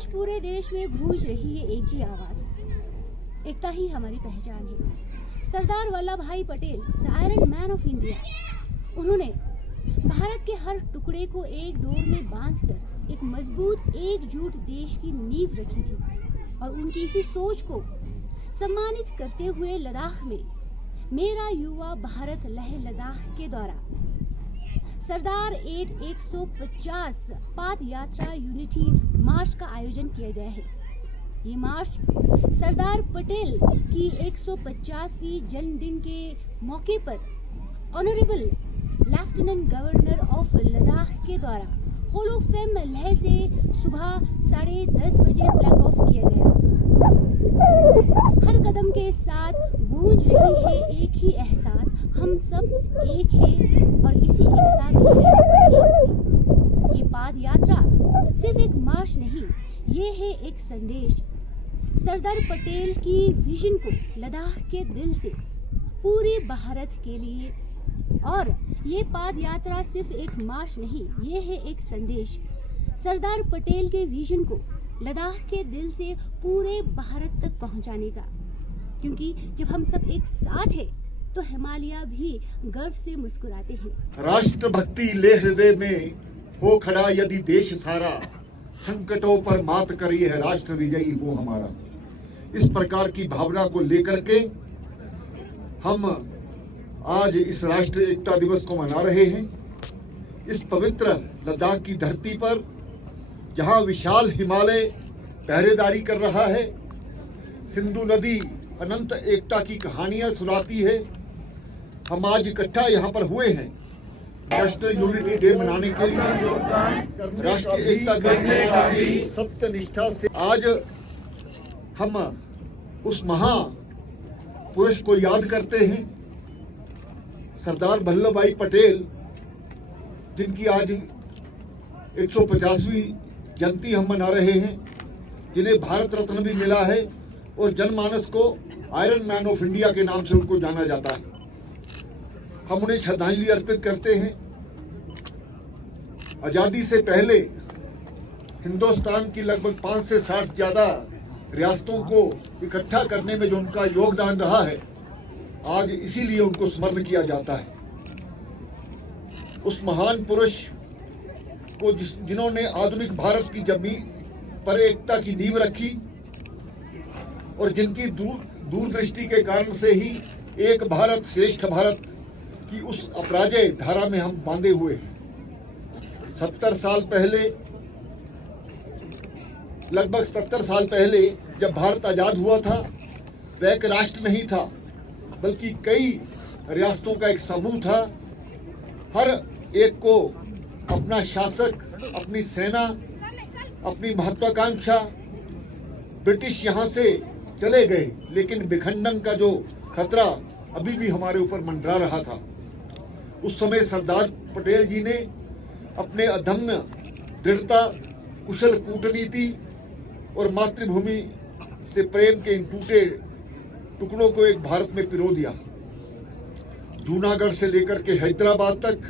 आज पूरे देश में गूंज रही है एक ही आवाज, एकता ही हमारी पहचान है। सरदार वल्लभ भाई Patel, the iron man of India, उन्होंने भारत के हर टुकड़े को एक डोर में बांधकर एक मजबूत एकजुट देश की नींव रखी थी और उनकी इसी सोच को सम्मानित करते हुए लद्दाख में मेरा युवा भारत लह लद्दाख के द्वारा सरदार 150 पाद यात्रा यूनिटी मार्च का आयोजन किया गया है। ये मार्च सरदार पटेल की 150वीं जन्मदिन के मौके पर honourable lieutenant governor of Ladakh के द्वारा होलो फेम लह से सुबह 10:30 बजे फ्लैग ऑफ किया गया। हर कदम के साथ गूंज रही है एक ही एहसास, हम सब एक हैं और इसी एकता में है हमारी शक्ति। ये पाद यात्रा सिर्फ एक मार्च नहीं, ये है एक संदेश, सरदार पटेल की विजन को लद्दाख के दिल से पूरे भारत के लिए। और ये पाद यात्रा सिर्फ एक मार्च नहीं, ये है एक संदेश, सरदार पटेल के विजन को लद्दाख के दिल से पूरे भारत तक पहुंचाने का। क्योंकि जब हम सब एक साथ हैं तो हिमालय भी गर्व से मुस्कुराते हैं। राष्ट्रभक्ति ले हृदय में हो खड़ा यदि देश सारा, संकटों पर मात करी है राष्ट्र विजयी वो हमारा। इस प्रकार की भावना को लेकर के हम आज इस राष्ट्रीय एकता दिवस को मना रहे हैं। इस पवित्र लद्दाख की धरती पर जहां विशाल हिमालय पहरेदारी कर रहा है, सिंधु नदी अनंत एकता की कहानियां सुनाती है, हम आज इकट्ठा यहाँ पर हुए हैं नेशनल यूनिटी डे मनाने के लिए, राष्ट्रीय एकता दिवस मनाने के लिए सत्य निष्ठा से। आज हम उस महापुरुष को याद करते हैं, सरदार वल्लभ भाई पटेल, जिनकी आज 150वीं जयंती हम मना रहे हैं, जिन्हें भारत रत्न भी मिला है और जनमानस को आयरन मैन ऑफ इंडिया के नाम से उनको जाना जाता है। हम उन्हें श्रद्धांजलि अर्पित करते हैं। आजादी से पहले हिंदुस्तान की लगभग 5 से 60 ज्यादा रियासतों को इकट्ठा करने में जो उनका योगदान रहा है, आज इसीलिए उनको स्मरण किया जाता है। उस महान पुरुष को जिन्होंने आधुनिक भारत की जमीन पर एकता की नींव रखी और जिनकी दूरदृष्टि के कारण से ही एक भारत श्रेष्ठ भारत की उस अपराजय धारा में हम बांधे हुए हैं। 70 साल पहले, लगभग 70 साल पहले जब भारत आजाद हुआ था, वह एक राष्ट्र नहीं था बल्कि कई रियासतों का एक समूह था। हर एक को अपना शासक, अपनी सेना, अपनी महत्वाकांक्षा। ब्रिटिश यहाँ से चले गए, लेकिन विखंडन का जो खतरा अभी भी हमारे ऊपर मंडरा रहा था। उस समय सरदार पटेल जी ने अपने अदम्य दृढ़ता, कुशल कूटनीति और मातृभूमि से प्रेम के इन टूटे टुकड़ों को एक भारत में पिरो दिया। जूनागढ़ से लेकर के हैदराबाद तक,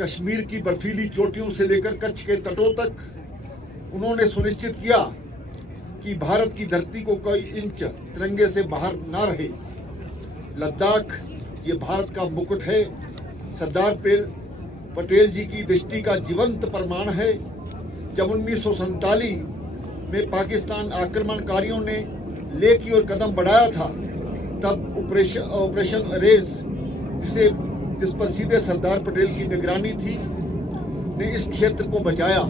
कश्मीर की बर्फीली चोटियों से लेकर कच्छ के तटों तक उन्होंने सुनिश्चित किया कि भारत की धरती को कोई इंच तिरंगे से बाहर ना रहे। लद्दाख ये भारत का मुकुट है, सरदार पटेल जी की दृष्टि का जीवंत प्रमाण है। जब 1947 में पाकिस्तान आक्रमणकारियों ने लेह की ओर कदम बढ़ाया था, तब ऑपरेशन रेस, जिस पर सीधे सरदार पटेल की निगरानी थी, ने इस क्षेत्र को बचाया।